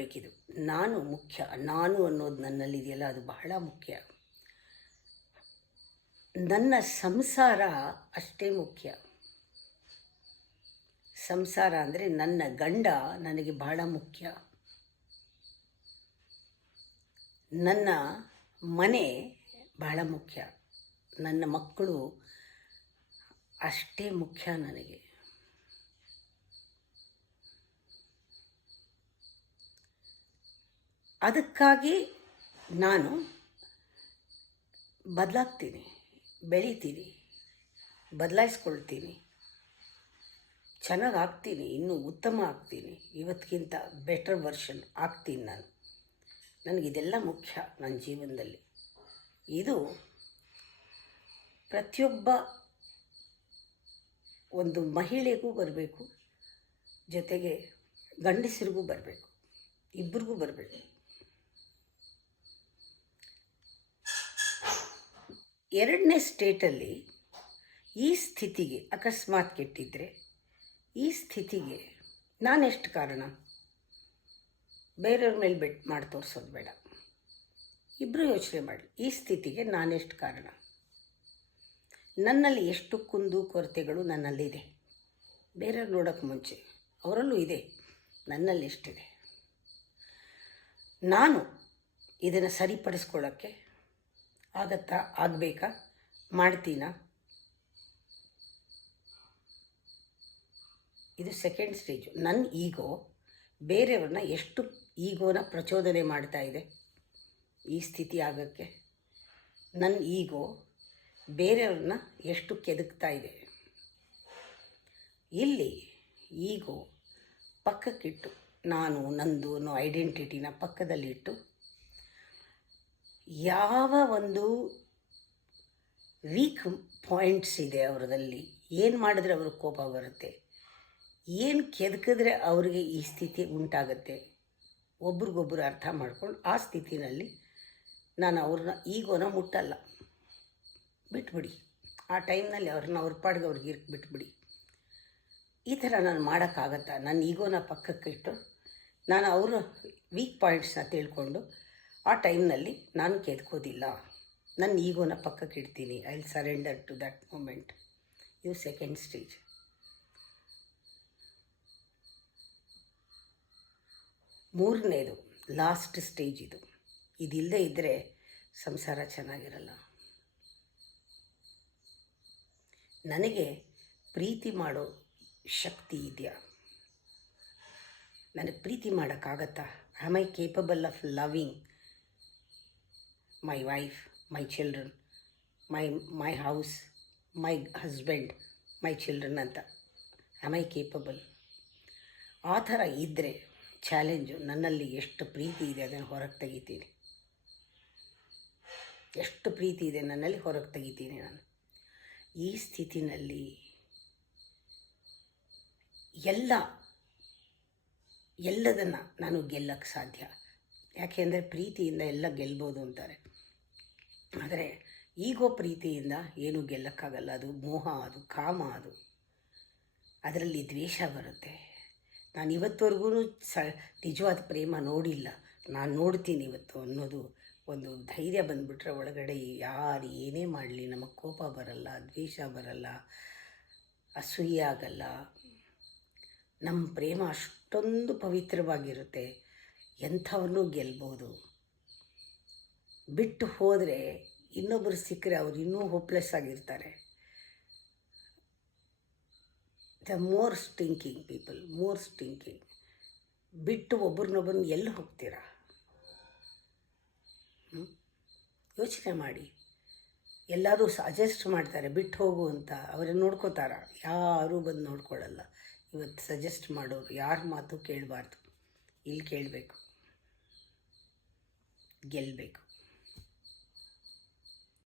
ಬೇಕಿದು ನಾನು ಮುಖ್ಯ. ನಾನು ಅನ್ನೋದು ನನ್ನಲ್ಲಿದೆಯಲ್ಲ, ಅದು ಬಹಳ ಮುಖ್ಯ. ನನ್ನ ಸಂಸಾರ ಅಷ್ಟೇ ಮುಖ್ಯ. ಸಂಸಾರ ಅಂದರೆ ನನ್ನ ಗಂಡ ನನಗೆ ಬಹಳ ಮುಖ್ಯ. ನನ್ನ ಮನೆ ಬಹಳ ಮುಖ್ಯ. ನನ್ನ ಮಕ್ಕಳು ಅಷ್ಟೇ ಮುಖ್ಯ ನನಗೆ. ಅದಕ್ಕಾಗಿ ನಾನು ಬದಲಾಗ್ತೀನಿ, ಬೆಳಿತೀನಿ, ಬದಲಾಯಿಸ್ಕೊಳ್ತೀನಿ, ಚೆನ್ನಾಗಾಗ್ತೀನಿ, ಇನ್ನೂ ಉತ್ತಮ ಆಗ್ತೀನಿ, ಇವತ್ತಿಗಿಂತ ಬೆಟರ್ ವರ್ಷನ್ ಆಗ್ತೀನಿ ನಾನು. ನನಗಿದೆಲ್ಲ ಮುಖ್ಯ ನನ್ನ ಜೀವನದಲ್ಲಿ. ಇದು ಪ್ರತಿಯೊಬ್ಬ ಒಂದು ಮಹಿಳೆಗೂ ಬರಬೇಕು, ಜೊತೆಗೆ ಗಂಡಸರಿಗೂ ಬರಬೇಕು, ಇಬ್ಬರಿಗೂ ಬರಬೇಕು. ಎರಡನೇ ಸ್ಟೇಟಲ್ಲಿ ಈ ಸ್ಥಿತಿಗೆ ಅಕಸ್ಮಾತ್ ಕೆಟ್ಟಿದ್ದರೆ, ಈ ಸ್ಥಿತಿಗೆ ನಾನೆಷ್ಟು ಕಾರಣ? ಬೇರೆಯವ್ರ ಮೇಲೆ ಬೆಟ್ ಮಾಡಿ ತೋರಿಸೋದು ಬೇಡ. ಇಬ್ಬರು ಯೋಚನೆ ಮಾಡಿ, ಈ ಸ್ಥಿತಿಗೆ ನಾನೆಷ್ಟು ಕಾರಣ? ನನ್ನಲ್ಲಿ ಎಷ್ಟು ಕುಂದು ಕೊರತೆಗಳು ನನ್ನಲ್ಲಿದೆ. ಬೇರೆಯವ್ರು ನೋಡೋಕ್ಕೆ ಮುಂಚೆ ಅವರಲ್ಲೂ ಇದೆ, ನನ್ನಲ್ಲಿ ಎಷ್ಟಿದೆ. ನಾನು ಇದನ್ನು ಸರಿಪಡಿಸ್ಕೊಳ್ಳೋಕ್ಕೆ ಆಗತ್ತಾ? ಆಗಬೇಕಾ? ಮಾಡ್ತೀನಾ? ಇದು ಸೆಕೆಂಡ್ ಸ್ಟೇಜು. ನನ್ನ ಈಗೋ ಬೇರೆಯವ್ರನ್ನ ಎಷ್ಟು ಈಗೋನ ಪ್ರಚೋದನೆ ಮಾಡ್ತಾ ಇದೆ ಈ ಸ್ಥಿತಿ ಆಗೋಕ್ಕೆ. ನನ್ನ ಈಗೋ ಬೇರೆಯವ್ರನ್ನ ಎಷ್ಟು ಕೆದಕ್ತಾ ಇದೆ. ಇಲ್ಲಿ ಈಗೋ ಪಕ್ಕಕ್ಕಿಟ್ಟು, ನಾನು ನಂದು ಅನ್ನೋ ಐಡೆಂಟಿಟಿನ ಪಕ್ಕದಲ್ಲಿಟ್ಟು, ಯಾವ ಒಂದು ವೀಕ್ ಪಾಯಿಂಟ್ಸ್ ಇದೆ ಅವರದಲ್ಲಿ, ಏನು ಮಾಡಿದ್ರೆ ಅವ್ರಿಗೆ ಕೋಪ ಬರುತ್ತೆ, ಏನು ಕೆದಕಿದ್ರೆ ಅವರಿಗೆ ಈ ಸ್ಥಿತಿ ಉಂಟಾಗುತ್ತೆ, ಒಬ್ರಿಗೊಬ್ಬರು ಅರ್ಥ ಮಾಡ್ಕೊಂಡು ಆ ಸ್ಥಿತಿನಲ್ಲಿ ನಾನು ಅವ್ರನ್ನ ಈಗೋನ ಮುಟ್ಟಲ್ಲ. ಬಿಟ್ಬಿಡಿ, ಆ ಟೈಮ್ನಲ್ಲಿ ಅವ್ರ ಪಾಡಿಗೆ ಅವ್ರಿಗೆ ಬಿಟ್ಬಿಡಿ. ಈ ಥರ ನಾನು ಮಾಡೋಕ್ಕಾಗತ್ತಾ? ನನ್ನ ಈಗೋನ ಪಕ್ಕಕ್ಕಿಟ್ಟು ನಾನು ಅವರ ವೀಕ್ ಪಾಯಿಂಟ್ಸ್ನ ತಿಳ್ಕೊಂಡು ಆ ಟೈಮ್ನಲ್ಲಿ ನಾನು ಕೆದ್ಕೋದಿಲ್ಲ, ನನ್ನ ಈಗೋನ ಪಕ್ಕಕ್ಕೆ ಇಡ್ತೀನಿ. I will surrender to that moment. ಇದು ಸೆಕೆಂಡ್ ಸ್ಟೇಜ್. ಮೂರನೇದು ಲಾಸ್ಟ್ ಸ್ಟೇಜ್ ಇದು. ಇದಿಲ್ಲದೆ ಇದ್ದರೆ ಸಂಸಾರ ಚೆನ್ನಾಗಿರಲ್ಲ. ನನಗೆ ಪ್ರೀತಿ ಮಾಡೋ ಶಕ್ತಿ ಇದೆಯಾ? ನನಗೆ ಪ್ರೀತಿ ಮಾಡೋಕ್ಕಾಗತ್ತಾ? Am I capable of loving my wife, my children, my house, my husband, my children ಅಂತ? Am I capable? ಆ ಥರ ಇದ್ದರೆ ಚಾಲೆಂಜು. ನನ್ನಲ್ಲಿ ಎಷ್ಟು ಪ್ರೀತಿ ಇದೆ ಅದನ್ನು ಹೊರಗೆ ತೆಗಿತೀನಿ. ಎಷ್ಟು ಪ್ರೀತಿ ಇದೆ ನನ್ನಲ್ಲಿ ಹೊರಗೆ ತೆಗಿತೀನಿ ನಾನು. ಈ ಸ್ಥಿತಿನಲ್ಲಿ ಎಲ್ಲದನ್ನು ನಾನು ಗೆಲ್ಲಕ್ಕೆ ಸಾಧ್ಯ. ಯಾಕೆಂದರೆ ಪ್ರೀತಿಯಿಂದ ಎಲ್ಲ ಗೆಲ್ಬೋದು ಅಂತಾರೆ. ಆದರೆ ಈಗೋ ಪ್ರೀತಿಯಿಂದ ಏನೂ ಗೆಲ್ಲಕ್ಕಾಗಲ್ಲ. ಅದು ಮೋಹ, ಅದು ಕಾಮ, ಅದರಲ್ಲಿ ದ್ವೇಷ ಬರುತ್ತೆ. ನಾನು ಇವತ್ತವರೆಗೂ ನಿಜವಾದ ಪ್ರೇಮ ನೋಡಿಲ್ಲ. ನಾನು ನೋಡ್ತೀನಿ ಇವತ್ತು ಅನ್ನೋದು ಒಂದು ಧೈರ್ಯ ಬಂದುಬಿಟ್ರೆ ಒಳಗಡೆ ಯಾರು ಏನೇ ಮಾಡಲಿ ನಮಗೆ ಕೋಪ ಬರಲ್ಲ, ದ್ವೇಷ ಬರಲ್ಲ, ಅಸೂಯೆ ಆಗಲ್ಲ. ನಮ್ಮ ಪ್ರೇಮ ಅಷ್ಟೊಂದು ಪವಿತ್ರವಾಗಿರುತ್ತೆ, ಎಂಥವನ್ನೂ ಗೆಲ್ಬೋದು. ಬಿಟ್ಟು ಹೋದರೆ ಇನ್ನೊಬ್ಬರು ಸಿಕ್ಕರೆ ಅವ್ರು ಇನ್ನೂ ಹೋಪ್ಲೆಸ್ ಆಗಿರ್ತಾರೆ. The more stinking people, more stinking. ಬಿಟ್ಟು ಒಬ್ರನ್ನೊಬ್ಬರನ್ನ ಎಲ್ಲಿ ಹೋಗ್ತೀರಾ? ಯೋಚನೆ ಮಾಡಿ. ಎಲ್ಲರೂ ಸಜೆಸ್ಟ್ ಮಾಡ್ತಾರೆ ಬಿಟ್ಟು ಹೋಗು ಅಂತ, ಅವ್ರನ್ನ ನೋಡ್ಕೋತಾರ? ಯಾರೂ ಬಂದು ನೋಡ್ಕೊಳ್ಳಲ್ಲ. ಇವತ್ತು ಸಜೆಸ್ಟ್ ಮಾಡೋರು ಯಾರ ಮಾತು ಕೇಳಬಾರ್ದು. ಇಲ್ಲಿ ಕೇಳಬೇಕು, ಗೆಲ್ಲಬೇಕು.